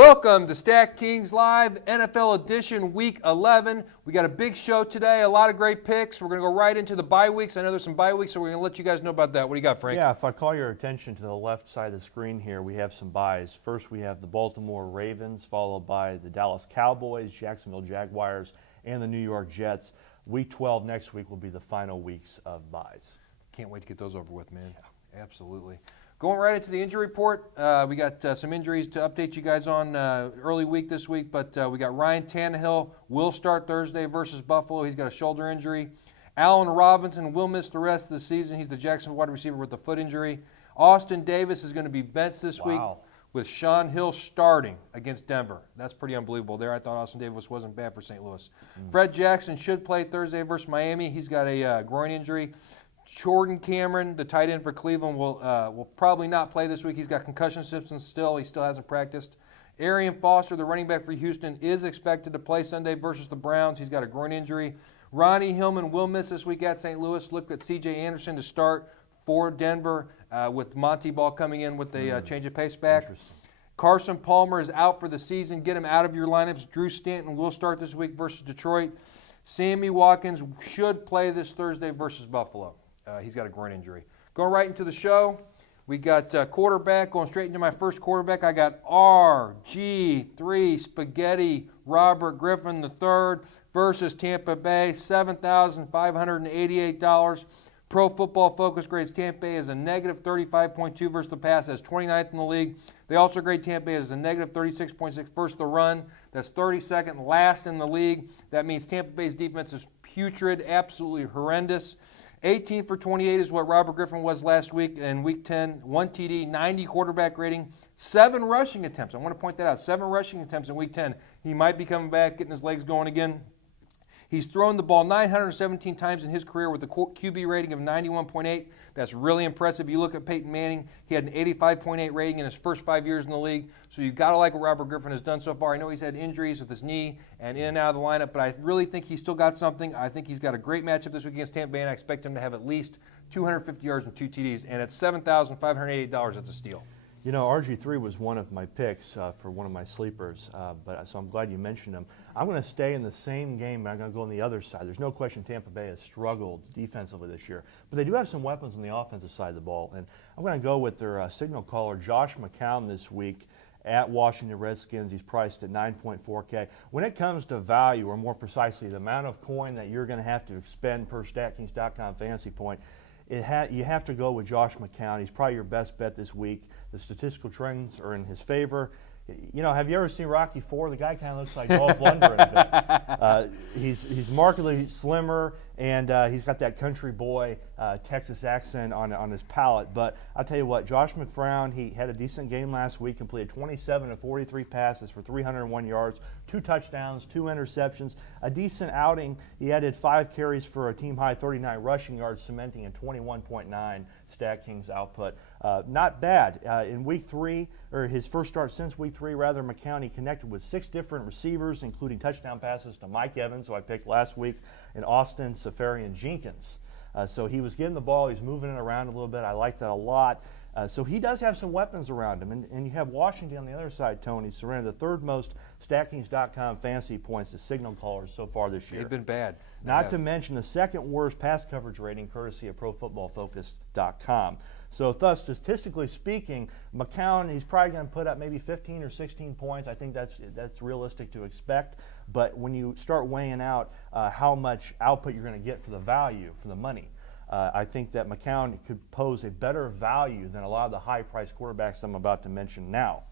Welcome to Stack Kings Live, NFL Edition, Week 11. We got a big show today, a lot of great picks. We're going to go right into the bye weeks. I know there's some bye weeks, so we're going to let you guys know about that. What do you got, Frank? Yeah, if I call your attention to the left side of the screen here, we have some buys. First, we have the Baltimore Ravens, followed by the Dallas Cowboys, Jacksonville Jaguars, and the New York Jets. Week 12 next week will be the final weeks of buys. Can't wait to get those over with, man. Yeah, absolutely. Going right into the injury report, we got some injuries to update you guys on early week this week, but we got Ryan Tannehill will start Thursday versus Buffalo. He's got a shoulder injury. Allen Robinson will miss the rest of the season. He's the Jacksonville wide receiver with a foot injury. Austin Davis is going to be benched this week with Sean Hill starting against Denver. That's pretty unbelievable there. I thought Austin Davis wasn't bad for St. Louis. Fred Jackson should play Thursday versus Miami. He's got a groin injury. Jordan Cameron, the tight end for Cleveland, will probably not play this week. He's got concussion symptoms still. He still hasn't practiced. Arian Foster, the running back for Houston, is expected to play Sunday versus the Browns. He's got a groin injury. Ronnie Hillman will miss this week at St. Louis. Look at C.J. Anderson to start for Denver with Monty Ball coming in with a change of pace back. Carson Palmer is out for the season. Get him out of your lineups. Drew Stanton will start this week versus Detroit. Sammy Watkins should play this Thursday versus Buffalo. He's got a groin injury. Going right into the show, we got quarterback. Going straight into my first quarterback, I got RG3 Spaghetti Robert Griffin III versus Tampa Bay, $7,588. Pro Football Focus grades Tampa Bay as a negative 35.2 versus the pass, as 29th in the league. They also grade Tampa Bay as a negative 36.6 versus the run. That's 32nd last in the league. That means Tampa Bay's defense is putrid, absolutely horrendous. 18 for 28 is what Robert Griffin was last week in Week 10. 1 TD, 90 quarterback rating, 7 rushing attempts. I want to point that out. 7 rushing attempts in Week 10. He might be coming back, getting his legs going again. He's thrown the ball 917 times in his career with a QB rating of 91.8. That's really impressive. You look at Peyton Manning, he had an 85.8 rating in his first 5 years in the league. So you've got to like what Robert Griffin has done so far. I know he's had injuries with his knee and in and out of the lineup, but I really think he's still got something. I think he's got a great matchup this week against Tampa Bay, and I expect him to have at least 250 yards and 2 TDs. And at $7,588, that's a steal. You know, RG3 was one of my picks for one of my sleepers, so I'm glad you mentioned him. I'm going to stay in the same game, but I'm going to go on the other side. There's no question Tampa Bay has struggled defensively this year, but they do have some weapons on the offensive side of the ball, and I'm going to go with their signal caller, Josh McCown, this week at Washington Redskins. He's priced at 9.4K. When it comes to value, or more precisely, the amount of coin that you're going to have to expend per StatKings.com fantasy point, you have to go with Josh McCown. He's probably your best bet this week. The statistical trends are in his favor. You know, have you ever seen Rocky IV? The guy kind of looks like Dolph Lundgren a bit. He's markedly slimmer, and he's got that country boy Texas accent on his palate. But I'll tell you what, Josh McCown, he had a decent game last week, completed 27 of 43 passes for 301 yards, 2 touchdowns, 2 interceptions, a decent outing. He added 5 carries for a team-high 39 rushing yards, cementing a 21.9 Stat Kings output. Not bad. In Week 3, or his first start since Week 3, rather, McCown, he connected with 6 different receivers, including touchdown passes to Mike Evans, who I picked last week, and Austin Seferian-Jenkins. So he was getting the ball. He's moving it around a little bit. I like that a lot. So he does have some weapons around him. And you have Washington on the other side, Tony, surrendered the third most StatKings.com fantasy points to signal callers so far this year. They've been bad. Not to mention the second worst pass coverage rating, courtesy of ProFootballFocus.com. So thus, statistically speaking, McCown, he's probably going to put up maybe 15 or 16 points. I think that's realistic to expect. But when you start weighing out how much output you're going to get for the value, for the money, I think that McCown could pose a better value than a lot of the high-priced quarterbacks I'm about to mention now.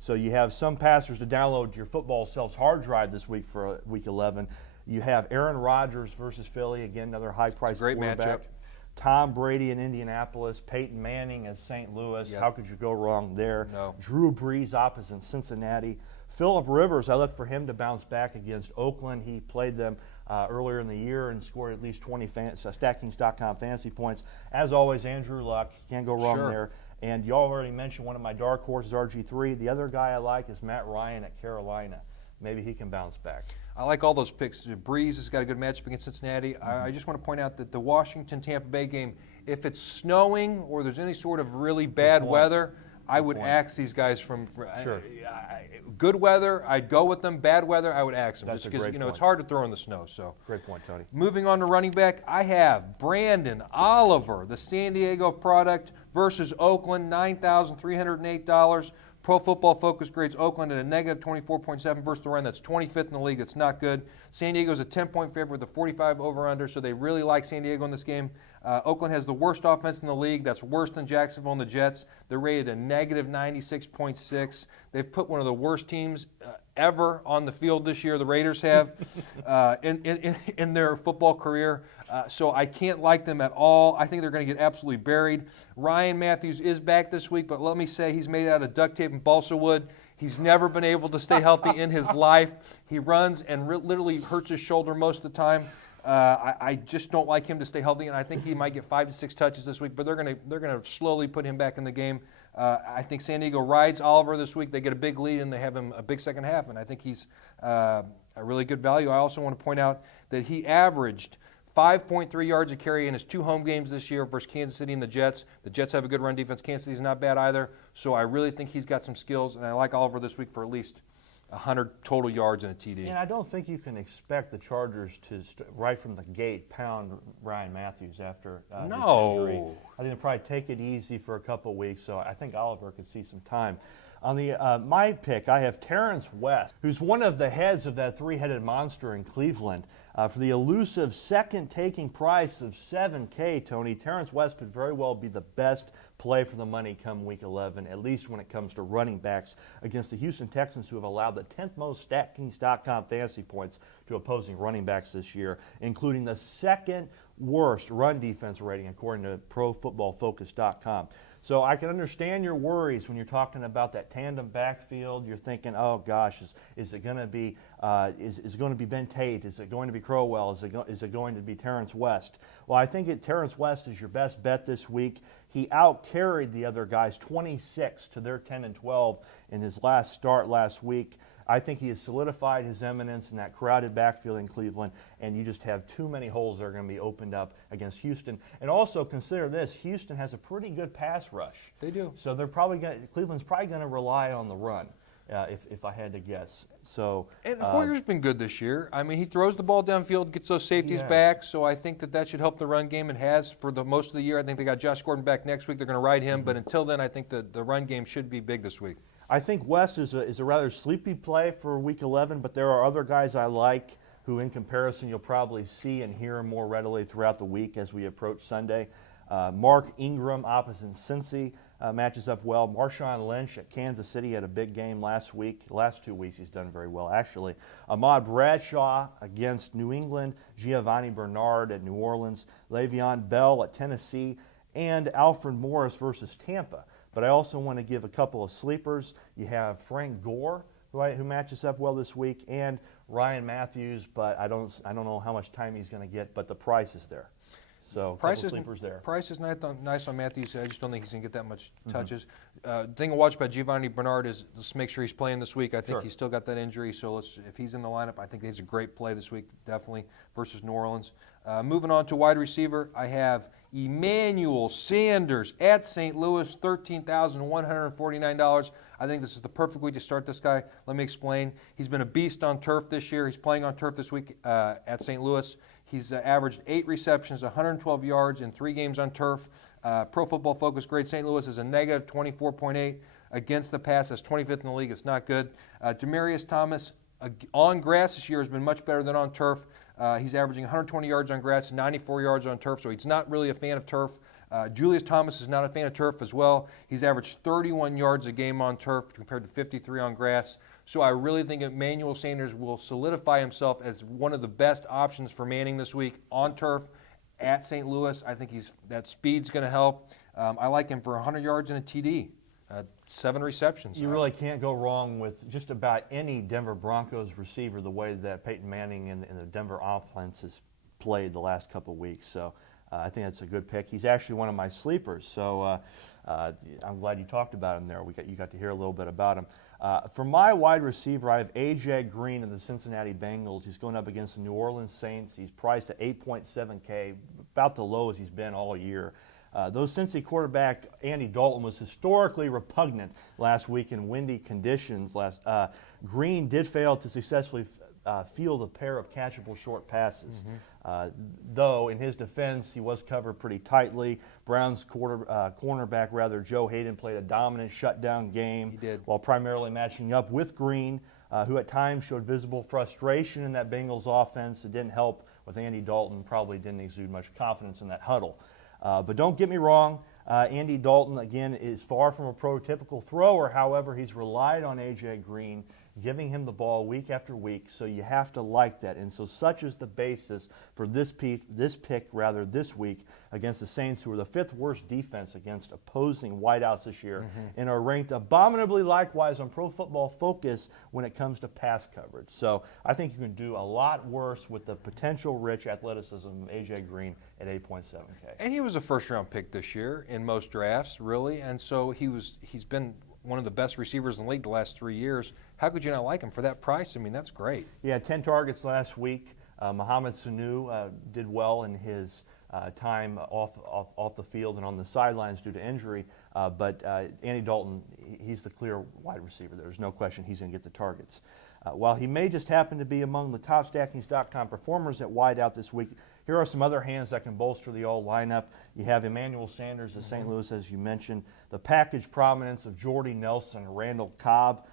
So you have some passers to download to your Football Self hard drive this week for Week 11. You have Aaron Rodgers versus Philly, again, another high-priced quarterback. Great matchup. Tom Brady in Indianapolis, Peyton Manning in St. Louis. Yep. How could you go wrong there? No. Drew Brees opposite Cincinnati. Phillip Rivers, I look for him to bounce back against Oakland. He played them earlier in the year and scored at least 20 StatKings.com fantasy points. As always, Andrew Luck. Can't go wrong there. And you already mentioned one of my dark horses, RG3. The other guy I like is Matt Ryan at Carolina. Maybe he can bounce back. I like all those picks. Breeze has got a good matchup against Cincinnati. I just want to point out that the Washington-Tampa Bay game, if it's snowing or there's any sort of really bad weather, I would point. axe these guys from Sure. good weather. I'd go with them. Bad weather, I would axe them. That's just a because great it's point. hard to throw in the snow. So Great point, Tony. moving on to running back, I have Brandon Oliver, the San Diego product, versus Oakland, $9,308. Pro Football Focus grades Oakland at a negative 24.7 versus the run. That's 25th in the league. That's not good. San Diego's a 10-point favorite with a 45 over-under, so they really like San Diego in this game. Oakland has the worst offense in the league. That's worse than Jacksonville and the Jets. They're rated a negative 96.6. They've put one of the worst teams ever on the field this year. The Raiders have in their football career. So I can't like them at all. I think they're going to get absolutely buried. Ryan Matthews is back this week, but let me say he's made out of duct tape and balsa wood. He's never been able to stay healthy in his life. He runs and literally hurts his shoulder most of the time. I just don't like him to stay healthy, and I think he might get 5 to 6 touches this week. But they're gonna slowly put him back in the game. I think San Diego rides Oliver this week. They get a big lead, and they have him a big second half, and I think he's a really good value. I also want to point out that he averaged 5.3 yards a carry in his 2 home games this year versus Kansas City and the Jets. The Jets have a good run defense. Kansas City's not bad either. So I really think he's got some skills, and I like Oliver this week for at least 100 total yards and a TD. And I don't think you can expect the Chargers to, right from the gate, pound Ryan Matthews after his injury. I think they'll probably take it easy for a couple weeks, so I think Oliver could see some time. On the my pick, I have Terrence West, who's one of the heads of that 3-headed monster in Cleveland. For the elusive second taking price of $7K, Tony, Terrence West could very well be the best play for the money come Week 11, at least when it comes to running backs against the Houston Texans, who have allowed the 10th most StatKings.com fantasy points to opposing running backs this year, including the second worst run defense rating according to ProFootballFocus.com. So I can understand your worries when you're talking about that tandem backfield. You're thinking, oh gosh, is it going to be is it going to be Ben Tate? Is it going to be Crowell? Is it going to be Terrence West? Well, I think Terrence West is your best bet this week. He out-carried the other guys 26 to their 10 and 12 in his last start last week. I think he has solidified his eminence in that crowded backfield in Cleveland, and you just have too many holes that are going to be opened up against Houston. And also consider this: Houston has a pretty good pass rush. They do. So Cleveland's probably going to rely on the run, if I had to guess. So and Hoyer's been good this year. I mean, he throws the ball downfield, gets those safeties back, so I think that should help the run game, and has for the most of the year. I think they got Josh Gordon back next week. They're going to ride him, but until then, I think the run game should be big this week. I think West is a rather sleepy play for Week 11, but there are other guys I like who, in comparison, you'll probably see and hear more readily throughout the week as we approach Sunday. Mark Ingram opposite Cincy matches up well. Marshawn Lynch at Kansas City had a big game last week. Last 2 weeks he's done very well, actually. Ahmad Bradshaw against New England. Giovanni Bernard at New Orleans. Le'Veon Bell at Tennessee. And Alfred Morris versus Tampa. But I also want to give a couple of sleepers. You have Frank Gore, who matches up well this week, and Ryan Matthews, but I don't know how much time he's going to get, but the price is there. So a couple sleepers there. Price is nice on Matthews. I just don't think he's going to get that much touches. The thing to watch about Giovanni Bernard is let's make sure he's playing this week. I think he's still got that injury, so if he's in the lineup, I think he's a great play this week, definitely, versus New Orleans. Moving on to wide receiver, I have Emmanuel Sanders at St. Louis, $13,149. I think this is the perfect week to start this guy. Let me explain. He's been a beast on turf this year. He's playing on turf this week at St. Louis. He's averaged 8 receptions, 112 yards in 3 games on turf. Pro Football Focus grade St. Louis is a negative 24.8 against the pass. That's 25th in the league. It's not good. Demaryius Thomas on grass this year has been much better than on turf. He's averaging 120 yards on grass, 94 yards on turf, so he's not really a fan of turf. Julius Thomas is not a fan of turf as well. He's averaged 31 yards a game on turf compared to 53 on grass. So I really think Emmanuel Sanders will solidify himself as one of the best options for Manning this week on turf at St. Louis. I think that speed's going to help. I like him for 100 yards and a TD. 7 receptions. You really can't go wrong with just about any Denver Broncos receiver the way that Peyton Manning and the Denver offense has played the last couple of weeks. So I think that's a good pick. He's actually one of my sleepers. So I'm glad you talked about him there. You got to hear a little bit about him. For my wide receiver, I have A.J. Green of the Cincinnati Bengals. He's going up against the New Orleans Saints. He's priced at $8.7K, about the lowest he's been all year. Those Cincy quarterback Andy Dalton was historically repugnant last week in windy conditions. Green did fail to successfully field a pair of catchable short passes. Though, in his defense, he was covered pretty tightly. Browns cornerback Joe Hayden played a dominant shutdown game. He did. While primarily matching up with Green, who at times showed visible frustration in that Bengals offense. It didn't help with Andy Dalton, probably didn't exude much confidence in that huddle. But don't get me wrong, Andy Dalton, again, is far from a prototypical thrower. However, he's relied on A.J. Green, giving him the ball week after week, so you have to like that. And so such is the basis for this pick this week against the Saints, who are the 5th worst defense against opposing wideouts this year and are ranked abominably likewise on Pro Football Focus when it comes to pass coverage. So I think you can do a lot worse with the potential rich athleticism of A.J. Green at 8.7K. And he was a first-round pick this year in most drafts, really, and so he's been one of the best receivers in the league the last 3 years. How could you not like him for that price? I mean, that's great. He had 10 targets last week. Mohamed Sanu did well in his time off the field and on the sidelines due to injury. But Andy Dalton, he's the clear wide receiver. There's no question he's going to get the targets. While he may just happen to be among the top Stackings.com performers at wideout this week, here are some other hands that can bolster the all lineup. You have Emmanuel Sanders of St. Louis, as you mentioned. The package prominence of Jordy Nelson and Randall Cobb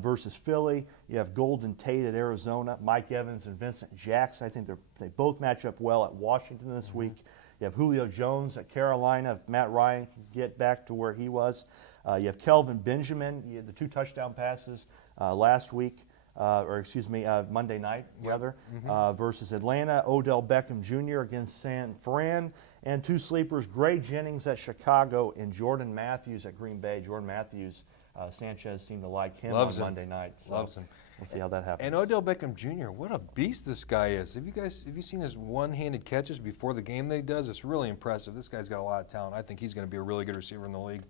versus Philly. You have Golden Tate at Arizona, Mike Evans and Vincent Jackson. I think they both match up well at Washington this week. You have Julio Jones at Carolina. If Matt Ryan can get back to where he was. You have Kelvin Benjamin. You had the 2 touchdown passes last week. Monday night, rather, versus Atlanta. Odell Beckham Jr. against San Fran. And 2 sleepers, Gray Jennings at Chicago and Jordan Matthews at Green Bay. Jordan Matthews, Sanchez seemed to like him on Monday night. So Loves him. We'll see how that happens. And Odell Beckham Jr., what a beast this guy is. Have you seen his one-handed catches before the game that he does? It's really impressive. This guy's got a lot of talent. I think he's going to be a really good receiver in the league.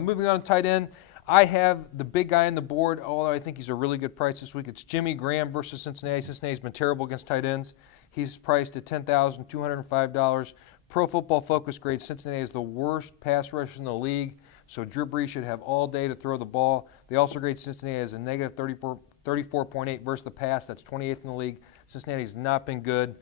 Moving on to tight end, I have the big guy on the board, although I think he's a really good price this week. It's Jimmy Graham versus Cincinnati. Cincinnati's been terrible against tight ends. He's priced at $10,205. Pro Football Focus grades Cincinnati is the worst pass rush in the league, so Drew Brees should have all day to throw the ball. They also grade Cincinnati as a negative 34.8 versus the pass. That's 28th in the league. Cincinnati's not been good.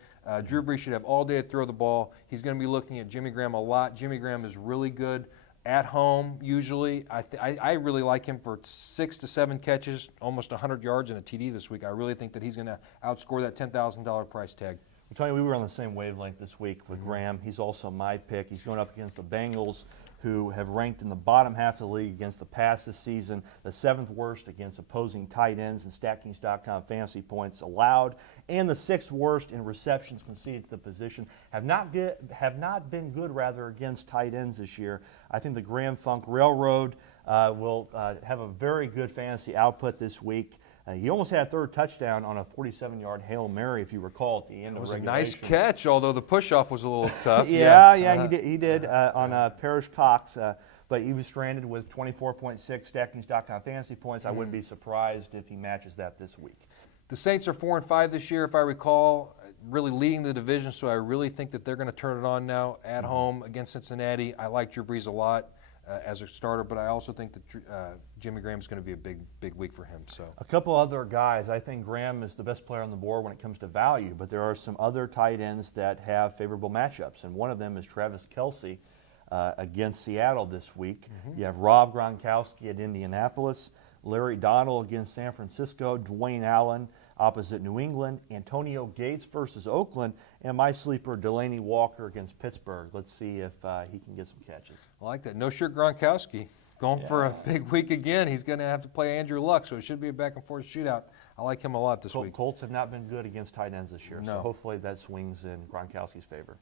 Drew Brees should have all day to throw the ball. He's going to be looking at Jimmy Graham a lot. Jimmy Graham is really good at home, usually. I really like him for 6 to 7 catches, almost 100 yards and a TD this week. I really think that he's going to outscore that $10,000 price tag. I'm telling you, we were on the same wavelength this week with Graham. He's also my pick. He's going up against the Bengals, who have ranked in the bottom half of the league against the pass this season, the 7th worst against opposing tight ends in Stackings.com fantasy points allowed, and the 6th worst in receptions conceded to the position. Have not been good against tight ends this year. I think the Graham Funk Railroad will have a very good fantasy output this week. He almost had a 3rd touchdown on a 47-yard Hail Mary, if you recall, at the end of regulation. It was a nice catch, although the push-off was a little tough. He did on Parrish Cox, but he was stranded with 24.6 Stackings.com fantasy points. I wouldn't be surprised if he matches that this week. The Saints are 4-5 this year, if I recall, really leading the division, so I really think that they're going to turn it on now at home against Cincinnati. I like Drew Brees a lot as a starter, but I also think that Jimmy Graham is going to be a big week for him. So a couple other guys. I think Graham is the best player on the board when it comes to value, but there are some other tight ends that have favorable matchups, and one of them is Travis Kelce against Seattle this week. You have Rob Gronkowski at Indianapolis, Larry Donald against San Francisco, Dwayne Allen opposite New England, Antonio Gates versus Oakland, and my sleeper Delaney Walker against Pittsburgh. Let's see if he can get some catches. I like that. No shirt Gronkowski going for a big week again. He's going to have to play Andrew Luck, so it should be a back-and-forth shootout. I like him a lot this week. Colts have not been good against tight ends this year, so hopefully that swings in Gronkowski's favor.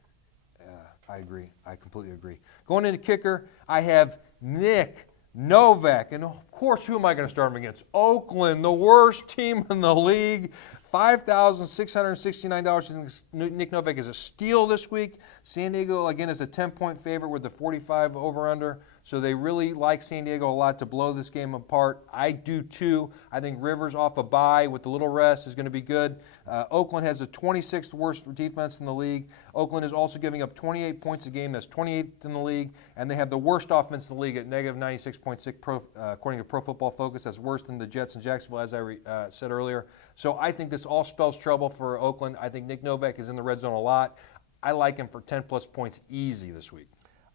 I agree. I completely agree. Going into kicker, I have Nick Novak. And, of course, who am I going to start him against? Oakland, the worst team in the league. $5,669. Nick Novak is a steal this week. San Diego, again, is a 10-point favorite with the 45 over-under. So they really like San Diego a lot to blow this game apart. I do too. I think Rivers off a bye with the little rest is going to be good. Oakland has the 26th worst defense in the league. Oakland is also giving up 28 points a game. That's 28th in the league. And they have the worst offense in the league at negative 96.6 according to Pro Football Focus. That's worse than the Jets and Jacksonville, as I said earlier. So I think this all spells trouble for Oakland. I think Nick Novak is in the red zone a lot. I like him for 10-plus points easy this week.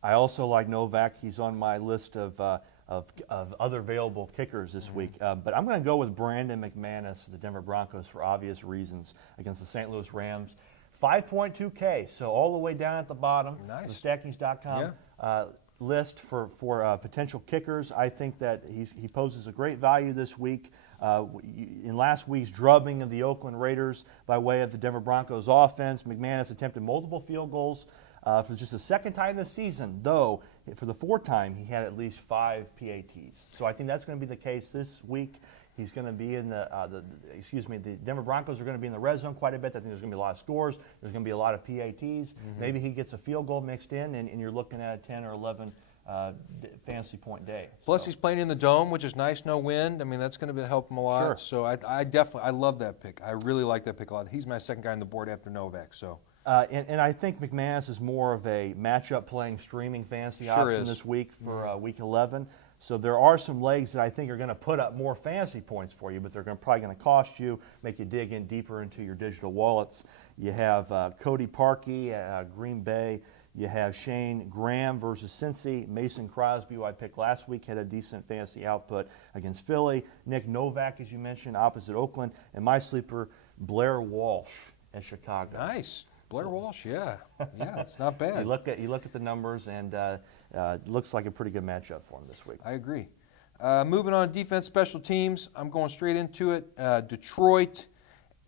I also like Novak. He's on my list of other available kickers this week. But I'm going to go with Brandon McManus, the Denver Broncos, for obvious reasons against the St. Louis Rams. 5.2K, so all the way down at the bottom. Nice. The StackKings.com list for potential kickers. I think that he poses a great value this week. In last week's drubbing of the Oakland Raiders by way of the Denver Broncos offense, McManus attempted multiple field goals. For just the second time this season, though, for the fourth time, he had at least 5 PATs. So I think that's going to be the case this week. He's going to be in the Denver Broncos are going to be in the red zone quite a bit. I think there's going to be a lot of scores. There's going to be a lot of PATs. Maybe he gets a field goal mixed in, and you're looking at a 10 or 11 fantasy point day. Plus, he's playing in the dome, which is nice, no wind. I mean, that's going to help him a lot. Sure. So I definitely love that pick. I really like that pick a lot. He's my second guy on the board after Novak. So. And I think McManus is more of a matchup playing streaming fantasy option this week for week 11. So there are some legs that I think are going to put up more fantasy points for you, but they're probably going to cost you, make you dig in deeper into your digital wallets. You have Cody Parkey, Green Bay. You have Shane Graham versus Cincy. Mason Crosby, who I picked last week, had a decent fantasy output against Philly. Nick Novak, as you mentioned, opposite Oakland. And my sleeper, Blair Walsh at Chicago. Nice. Blair Walsh, yeah, it's not bad. You look at the numbers, and it looks like a pretty good matchup for him this week. I agree. Moving on, defense, special teams. I'm going straight into it. Detroit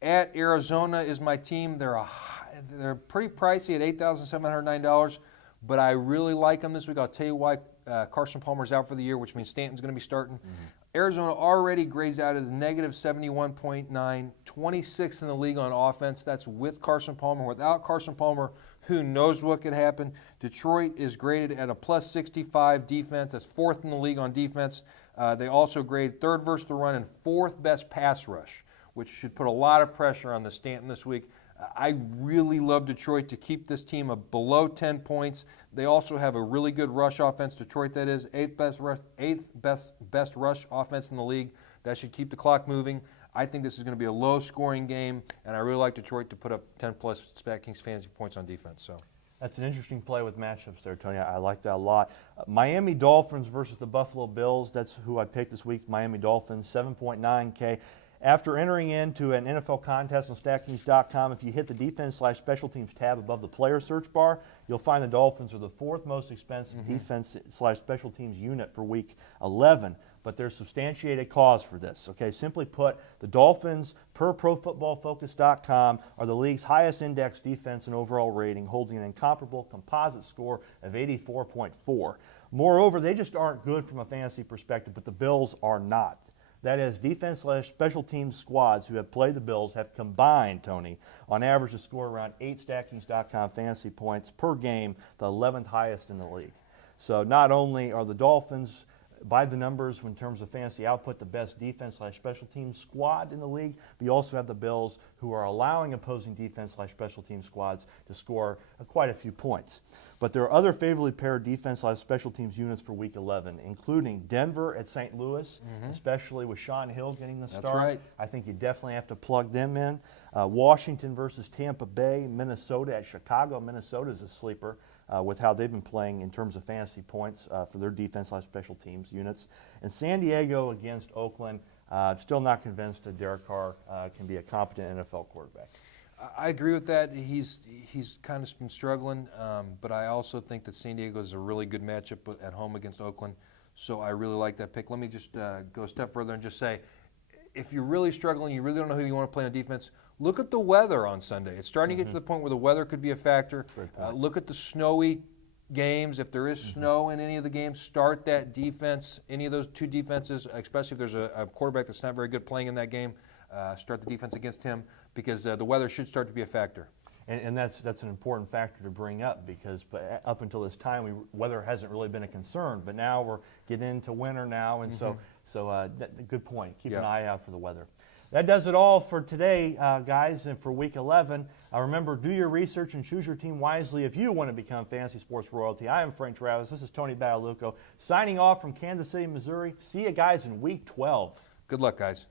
at Arizona is my team. They're pretty pricey at $8,709, but I really like them this week. I'll tell you why. Carson Palmer's out for the year, which means Stanton's going to be starting. Arizona already grades out as negative 71.9, 26th in the league on offense. That's with Carson Palmer. Without Carson Palmer, who knows what could happen. Detroit is graded at a plus 65 defense. That's 4th in the league on defense. They also grade 3rd versus the run and 4th best pass rush, which should put a lot of pressure on the Stanton this week. I really love Detroit to keep this team below 10 points. They also have a really good rush offense. Detroit, that is, 8th best rush offense in the league. That should keep the clock moving. I think this is going to be a low-scoring game, and I really like Detroit to put up 10-plus StackKings fantasy points on defense. So that's an interesting play with matchups there, Tony. I like that a lot. Miami Dolphins versus the Buffalo Bills. That's who I picked this week. Miami Dolphins, 7.9K. After entering into an NFL contest on StackKings.com, if you hit the defense/special teams tab above the player search bar, you'll find the Dolphins are the 4th most expensive defense/special teams unit for Week 11. But there's substantiated cause for this. Okay, simply put, the Dolphins, per ProFootballFocus.com, are the league's highest index defense and overall rating, holding an incomparable composite score of 84.4. Moreover, they just aren't good from a fantasy perspective, but the Bills are not. That is, defense/special teams squads who have played the Bills have combined, Tony, on average to score around 8 StackKings.com fantasy points per game, the 11th highest in the league. So not only are the Dolphins, by the numbers in terms of fantasy output, the best defense/special teams squad in the league, but you also have the Bills who are allowing opposing defense/special teams squads to score quite a few points. But there are other favorably paired defense/special teams units for Week 11, including Denver at St. Louis, especially with Sean Hill getting the start. That's right. I think you definitely have to plug them in. Washington versus Tampa Bay, Minnesota at Chicago. Minnesota is a sleeper with how they've been playing in terms of fantasy points for their defense/special teams units. And San Diego against Oakland. Still not convinced that Derek Carr can be a competent NFL quarterback. I agree with that. He's kind of been struggling, but I also think that San Diego is a really good matchup at home against Oakland. So I really like that pick. Let me just go a step further and just say, if you're really struggling, you really don't know who you want to play on defense, look at the weather on Sunday. It's starting to get to the point where the weather could be a factor. Look at the snowy games. If there is snow in any of the games, start that defense, any of those 2 defenses, especially if there's a quarterback that's not very good playing in that game. start the defense against him, because the weather should start to be a factor. And that's an important factor to bring up, because up until this time, weather hasn't really been a concern. But now we're getting into winter now, and so good point. Keep an eye out for the weather. That does it all for today, guys, and for Week 11. Remember, do your research and choose your team wisely if you want to become fantasy sports royalty. I am Frank Travis. This is Tony Badalucco signing off from Kansas City, Missouri. See you guys in Week 12. Good luck, guys.